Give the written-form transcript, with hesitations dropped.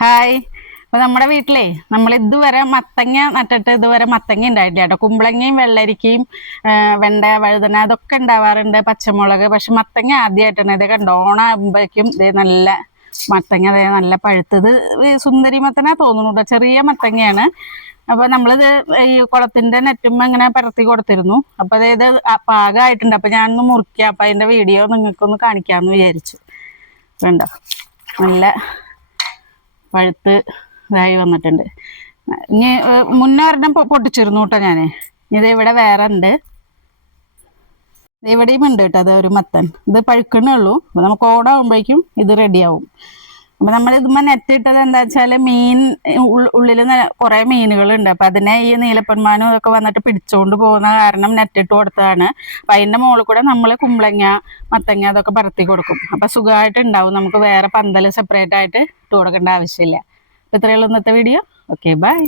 Hi. അപ്പൊ നമ്മുടെ വീട്ടിലേ നമ്മൾ ഇതുവരെ മത്തങ്ങ നട്ടിട്ട് ഇതുവരെ മത്തങ്ങ ഉണ്ടായിട്ടില്ല കേട്ടോ. കുമ്പളങ്ങയും വെള്ളരിക്കയും വെണ്ട വഴുതന അതൊക്കെ ഉണ്ടാവാറുണ്ട്, പച്ചമുളക്. പക്ഷെ മത്തങ്ങ ആദ്യമായിട്ടാണ്. ഇത് കണ്ടോ, ഓണാകുമ്പോഴേക്കും ഇത് നല്ല മത്തങ്ങ, അതേ നല്ല പഴുത്തത്. സുന്ദരി മത്തനാ തോന്നുന്നു കേട്ടോ, ചെറിയ മത്തങ്ങയാണ്. അപ്പൊ നമ്മളിത് ഈ കുളത്തിന്റെ നെറ്റുമ്പോ ഇങ്ങനെ പരത്തി കൊടുത്തിരുന്നു. അപ്പൊ അതായത് പാകമായിട്ടുണ്ട്. അപ്പൊ ഞാനൊന്ന് മുറിക്കാം, അപ്പൊ അതിന്റെ വീഡിയോ നിങ്ങൾക്കൊന്ന് കാണിക്കാമെന്ന് വിചാരിച്ചു. വേണ്ട, നല്ല പഴുത്ത് ഇതായി വന്നിട്ടുണ്ട്. ഇനി മുന്നേ ഒരെണ്ണം പൊട്ടിച്ചിരുന്നു കേട്ടോ ഞാൻ. ഇത് ഇവിടെ വേറെ ഉണ്ട്, ഇവിടെയും ഉണ്ട് കേട്ടോ. അത് ഒരു മത്തൻ, ഇത് പഴുക്കണേ ഉള്ളൂ. അപ്പൊ നമുക്ക് ഓടാകുമ്പോഴേക്കും ഇത് റെഡിയാവും. അപ്പൊ നമ്മൾ ഇതുമ്മ നെറ്റ് ഇട്ടത് എന്താ വെച്ചാല് മീൻ ഉള്ളിൽ കുറെ മീനുകളുണ്ട്. അപ്പൊ അതിനെ ഈ നീലപ്പൊന്മാനും ഇതൊക്കെ വന്നിട്ട് പിടിച്ചോണ്ട് പോകുന്ന കാരണം നെറ്റ് ഇട്ട് കൊടുത്തതാണ്. അപ്പൊ അതിന്റെ മുകളിൽ കൂടെ നമ്മൾ കുമ്പളങ്ങ മത്തങ്ങ അതൊക്കെ പരത്തി കൊടുക്കും. അപ്പൊ സുഖമായിട്ട് ഉണ്ടാവും, നമുക്ക് വേറെ പന്തല് സെപ്പറേറ്റ് ആയിട്ട് ഇട്ട് കൊടുക്കേണ്ട ആവശ്യമില്ല. അപ്പൊ ഇത്രയുള്ള ഇന്നത്തെ വീഡിയോ. Okay, by.